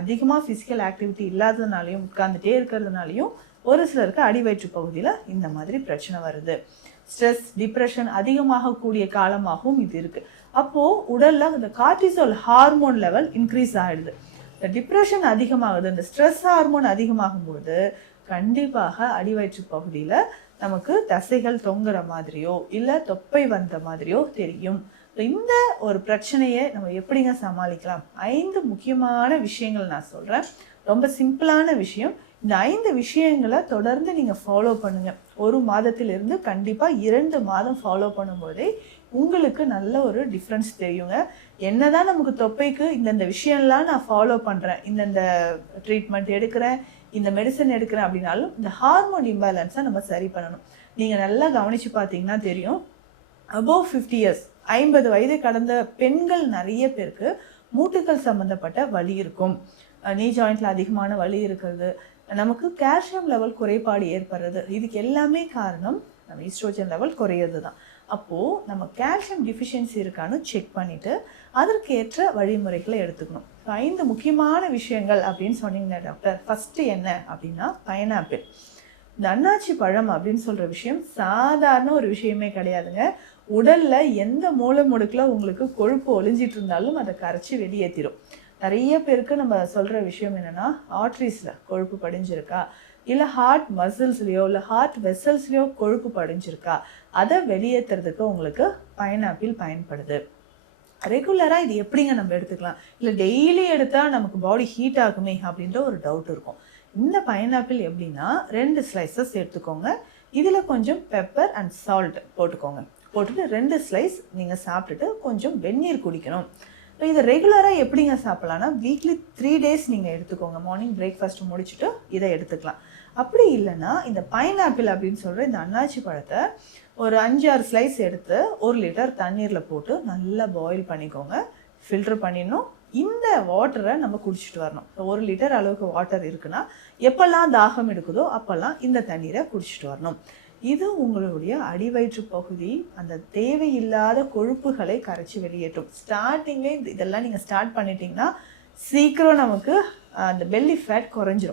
அதிகமாக physical activity இல்லாததுனாலையும் உட்கார்ந்துட்டே இருக்கிறதுனாலையும் ஒரு சிலருக்கு அடிவயிற்று பகுதியில் இந்த மாதிரி பிரச்சனை வருது. ஸ்ட்ரெஸ், டிப்ரெஷன் அதிகமாகக்கூடிய காலமாகவும் இது இருக்குது. அப்போது உடலில் இந்த கார்டிசால் ஹார்மோன் லெவல் இன்க்ரீஸ் ஆகிடுது. இந்த டிப்ரெஷன் அதிகமாகுது, இந்த ஸ்ட்ரெஸ் ஹார்மோன் அதிகமாகும்போது கண்டிப்பாக அடிவயிற்று பகுதியில் நமக்கு தசைகள் தொங்குற மாதிரியோ இல்லை தொப்பை வந்த மாதிரியோ தெரியும். இந்த ஒரு பிரச்சனையை நம்ம எப்படிங்க சமாளிக்கலாம்? 5 முக்கியமான விஷயங்கள் நான் சொல்கிறேன். ரொம்ப சிம்பிளான விஷயம். இந்த 5 விஷயங்களை தொடர்ந்து நீங்கள் ஃபாலோ பண்ணுங்கள். ஒரு மாதத்திலிருந்து கண்டிப்பாக 2 மாதம் ஃபாலோ பண்ணும்போதே உங்களுக்கு நல்ல ஒரு டிஃப்ரென்ஸ் தெரியுங்க. என்னதான் நமக்கு தொப்பைக்கு இந்தந்த விஷயம்லாம் நான் ஃபாலோ பண்ணுறேன், இந்தந்த ட்ரீட்மெண்ட் எடுக்கிறேன், இந்த மெடிசன் எடுக்கிறேன் அப்படின்னாலும் இந்த ஹார்மோன் இம்பேலன்ஸை நம்ம சரி பண்ணணும். நீங்கள் நல்லா கவனித்து பார்த்தீங்கன்னா தெரியும், அபோவ் 50 இயர்ஸ் 50 வயதை கடந்த பெண்கள் நிறைய பேருக்கு மூட்டுக்கள் சம்மந்தப்பட்ட வலி இருக்கும், நீ ஜாயிண்டில் அதிகமான வலி இருக்கிறது, நமக்கு கால்சியம் லெவல் குறைபாடு ஏற்படுறது. இதுக்கு எல்லாமே காரணம் நம்ம ஈஸ்ட்ரோஜன் லெவல் குறையிறது தான். அப்போது நம்ம கால்சியம் டிஃபிஷியன்சி இருக்கான்னு செக் பண்ணிவிட்டு அதற்கேற்ற வழிமுறைகளை எடுத்துக்கணும். 5 முக்கியமான விஷயங்கள் அப்படின்னு சொன்னீங்கன்னா டாக்டர், ஃபஸ்ட்டு என்ன அப்படின்னா பைனாப்பிள். இந்த அன்னாச்சி பழம் அப்படின்னு சொல்கிற விஷயம் சாதாரண ஒரு விஷயமே கிடையாதுங்க. உடலில் எந்த மூளை முடுக்கில் உங்களுக்கு கொழுப்பு ஒளிஞ்சிட்டு இருந்தாலும் அதை கரைச்சி வெளியேற்றிடும். நிறைய பேருக்கு நம்ம சொல்கிற விஷயம் என்னென்னா, ஆர்ட்ரிஸில் கொழுப்பு படிஞ்சிருக்கா, இல்லை ஹார்ட் மசில்ஸ்லையோ இல்லை ஹார்ட் வெசல்ஸ்லையோ கொழுப்பு படிஞ்சிருக்கா, அதை வெளியேற்றுறதுக்கு உங்களுக்கு பைனாப்பிள் பயன்படுது. ரெகுலராக இது எப்படிங்க நம்ம எடுத்துக்கலாம், இல்லை டெய்லி எடுத்தால் நமக்கு பாடி ஹீட் ஆகுமே அப்படின்ற ஒரு டவுட் இருக்கும். இந்த பைனாப்பிள் எப்படின்னா 2 ஸ்லைசஸ் எடுத்துக்கோங்க. இதில் கொஞ்சம் பெப்பர் அண்ட் சால்ட் போட்டுக்கோங்க. போட்டுட்டு 2 ஸ்லைஸ் நீங்கள் சாப்பிட்டுட்டு கொஞ்சம் வெந்நீர் குடிக்கணும். இதை ரெகுலராக எப்படிங்க சாப்பிட்லான்னா, வீக்லி 3 டேஸ் நீங்கள் எடுத்துக்கோங்க. மார்னிங் பிரேக்ஃபாஸ்ட் முடிச்சுட்டு இதை எடுத்துக்கலாம். அப்படி இல்லைன்னா இந்த பைனாப்பிள் அப்படின்னு சொல்கிற இந்த அன்னாச்சி பழத்தை ஒரு 5-6 ஸ்லைஸ் எடுத்து 1 லிட்டர் தண்ணீரில் போட்டு நல்லா பாயில் பண்ணிக்கோங்க. ஃபில்ட்ரு பண்ணிடணும். இந்த வாட்டரை நம்ம குடிச்சிட்டு வரணும். 1 லிட்டர் அளவுக்கு வாட்டர் இருக்குன்னா எப்போல்லாம் தாகம் எடுக்குதோ அப்போல்லாம் இந்த தண்ணீரை குடிச்சிட்டு வரணும். இது உங்களுடைய அடிவயிற்று பகுதி அந்த தேவையில்லாத கொழுப்புகளை கரைச்சி வெளியேற்றும். ஸ்டார்டிங்கே இதெல்லாம் நீங்கள் ஸ்டார்ட் பண்ணிட்டீங்கன்னா சீக்கிரம் நமக்கு அந்த பெல்லி ஃபேட் குறைஞ்சிரும்.